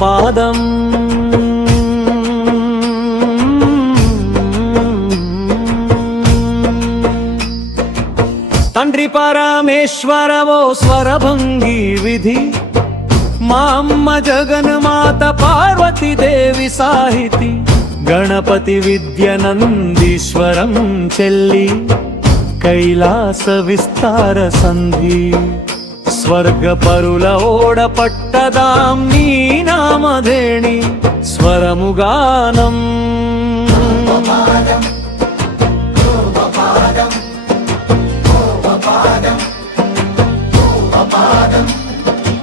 పాదం తండ్రి పరమేశ్వరవో స్వరభంగి విధి మా అమ్మ జగన్మాత పార్వతీదేవి సాహితి గణపతి విద్య నందీశ్వరం చెల్లి కైలాస విస్తార సంధి స్వర్గ పరుల ఓడ పట్టదాం నీ నామధేణి స్వరముగానం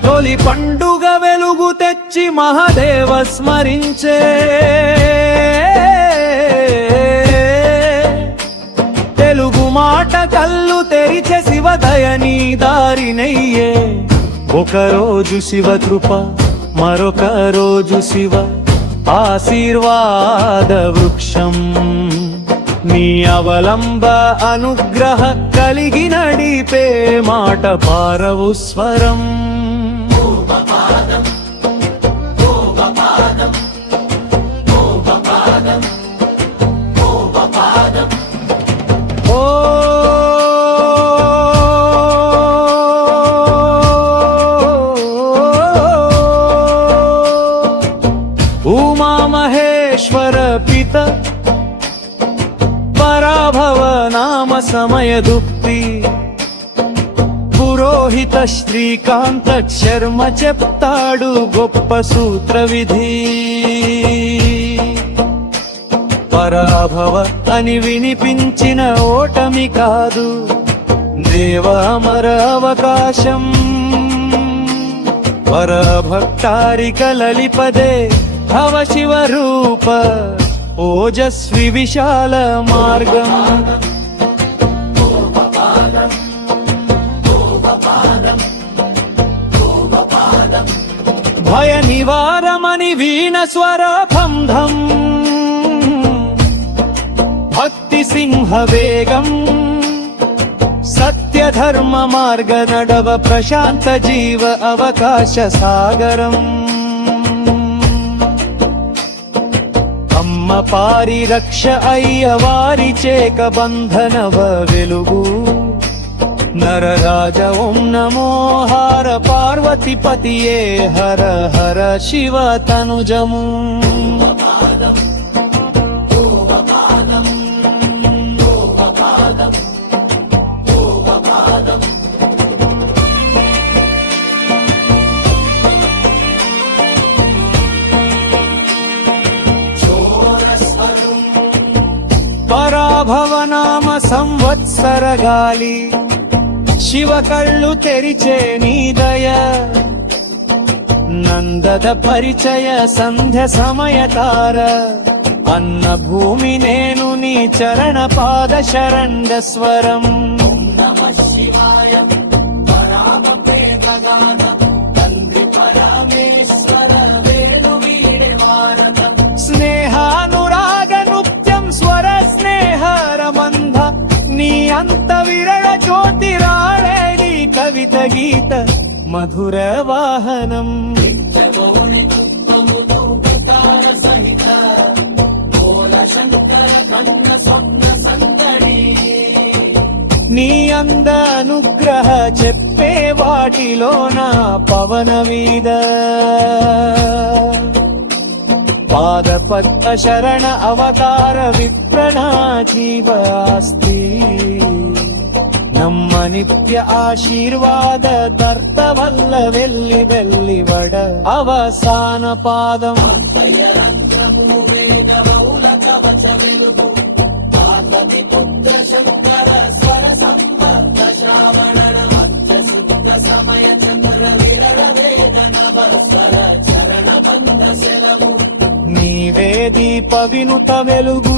తొలి పండుగ వెలుగు తెచ్చి మహాదేవ స్మరించే తెలుగు మాట కళ్ళు తెరిచే శివదయని దారినయ్యే ఒకరోజు శివ కృప మరొక రోజు శివ ఆశీర్వాద వృక్షం నీ అవలంబ అనుగ్రహ కలిగి నడిపే మాట పారవు స్వరం ఉమా మహేశ్వర పిత పరాభవ నామ సమయ దుప్తి పురోహిత శ్రీకాంత శర్మ చెప్తాడు గొప్ప సూత్ర విధి పరాభవ అని వినిపించిన ఓటమి కాదు దేవ అమర అవకాశం పరభక్తారిక లలిపదే భవ శివ రూప ఓజస్వి విశాల మార్గం భయ నివారమని వీణ స్వర బంధం భక్తి సింహ వేగం సత్య ధర్మ మార్గ నడవ ప్రశాంత జీవ అవకాశ సాగరం అమ్మ పారిరక్ష అయ్య వారి చేక బంధనవ వెలుగు నరరాజ ఓం నమో హర పార్వతీపతియే హర హర శివ తనుజము పరాభవనామ సంవత్సర గాలి శివ కళ్ళు తెరిచే నీ దయ నందద పరిచయ సంధ్య సమయ తార అన్న భూమి నేను నీ చరణ పాద శరణ్య స్వరం నమః శివాయ పరామపే గగాన తండ్రి పరమేశ్వర వేలు వీడే వారక స్నేహానురాగ నృత్యం స్వర స్నేహ రమంధ నీ అంత విరళ జ్యోతిరాళే నీ కవిత గీత మధుర వాహనం నీ అంద అనుగ్రహ చెప్పే వాటిలోన పవన మీద పాదపద్మ శరణ అవతార విప్రణా జీవాస్తి ನಮ್ಮ ನಿತ್ಯ ಆಶೀರ್ವಾದ ದರ್ತವಲ್ಲ ವೆಲ್ಲಿ ವೆಲ್ಲಿ ವಡ ಅವಸಾನ ಪಾದಂ ಸಮಯ ಚಂದ್ರ ವಿರಳ ವೇದನವ ಸ್ವರ ಚರಣ ಬಂದ ಶರವು నీవే దీప వినుత వెలుగు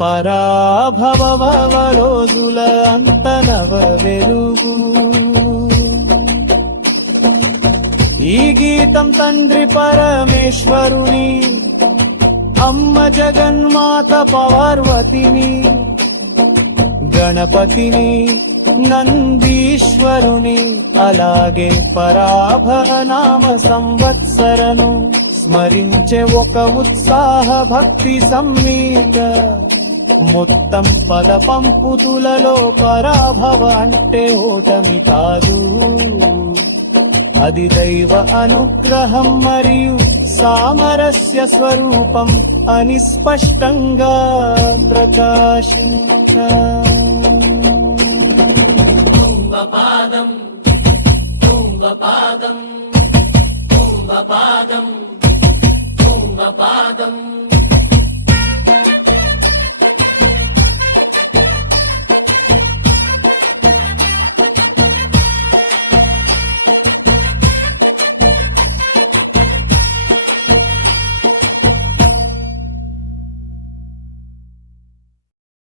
పరాభవ రోజుల అంత నవ వెలుగు ఈ గీతం తండ్రి పరమేశ్వరుని అమ్మ జగన్మాత పార్వతిని గణపతిని నందీశ్వరుని అలాగే పరాభవ నామ సంవత్సరను స్మరించే ఒక ఉత్సాహ భక్తి సంమీత. మొత్తం పద పంపుతులలో పరాభవ అంటే ఓటమి కాదు, అది దైవ అనుగ్రహం మరియు సామరస్య స్వరూపం అని స్పష్టంగా ప్రకాశించ.